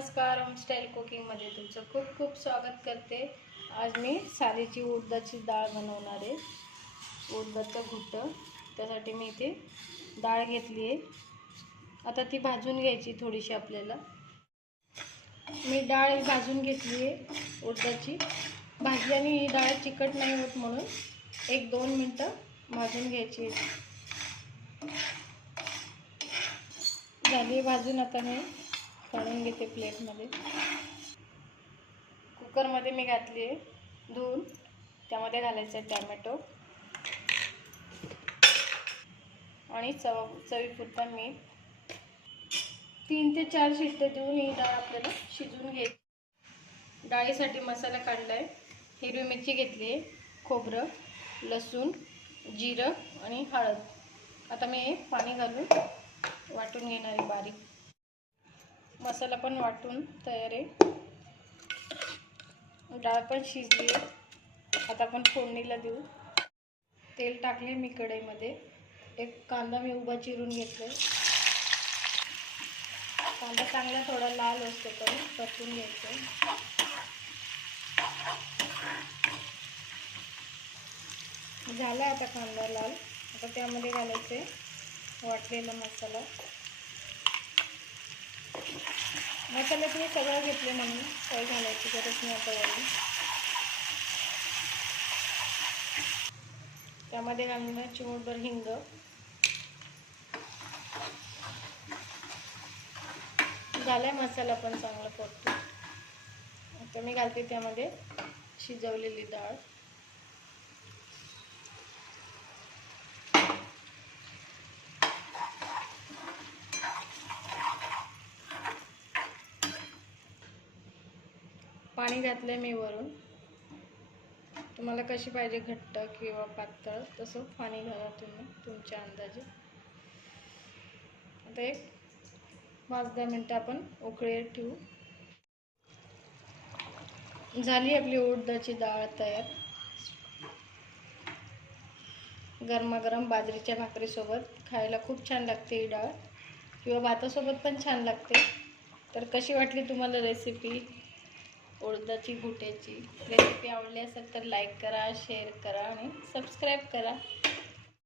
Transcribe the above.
नमस्कार होमस्टाईल कुकिंगमध्ये तुमचं खूप खूप स्वागत करते. आज मी सालीची उडदाची डाळ बनवणार आहे. उडदाचं घुटं. त्यासाठी मी इथे डाळ घेतली आहे. आता ती भाजून घ्यायची थोडीशी आपल्याला. मी डाळ भाजून घेतली आहे उडदाची. भाजल्याने ही डाळ चिकट नाही होत म्हणून एक दोन मिनटं भाजून घ्यायची झाली भाजून आता मी. घेते प्लेटमध्ये. कुकरमध्ये मी घातली आहे धुवून त्यामध्ये घालायचं आहे टॅमॅटो. आणि चव चवीपुरता मीठ. तीन ते चार शिट्टे देऊन ही डाळ आपल्याला शिजवून घे डाळीसाठी मसाला काढला आहे हिरवी मिरची घेतली आहे खोबरं लसूण जिरं आणि हळद. आता मी पाणी घालून वाटून घेणार आहे बारीक. मसाला पण वाटून तयार आहे. डाळ पण शिजली आहे. आता आपण फोडणीला देऊ. तेल टाकले मी कढईमध्ये. एक कांदा मी उभा चिरून घेतला कांदा चांगला थोडा लाल असतो पण परतून घ्यायचं झाला आता कांदा लाल. आता त्यामध्ये घालायचे वाटलेला मसाला. मसाल्यात मी सगळं घेतले म्हणून काही घालायची गरज नाही आता लागली त्यामध्ये घालणार चिमूटभर हिंग. झालाय मसाला पण चांगला पडतो आता मी घालते त्यामध्ये शिजवलेली डाळ. पाणी घातलं आहे मी वरून. तुम्हाला कशी पाहिजे घट्ट किंवा पातळ तसं पाणी घाला तुम्ही तुमच्या अंदाजे. आता एक पाच दहा मिनटं आपण उकळी ठेवू. झाली आपली उडदाची डाळ तयार. गरमागरम बाजरीच्या भाकरीसोबत खायला खूप छान लागते ही डाळ. किंवा भातासोबत पण छान लागते. तर कशी वाटली तुम्हाला रेसिपी उडदाची गुट्याची रेसिपी आवडली असेल तर लाईक करा शेअर करा आणि सबस्क्राईब करा.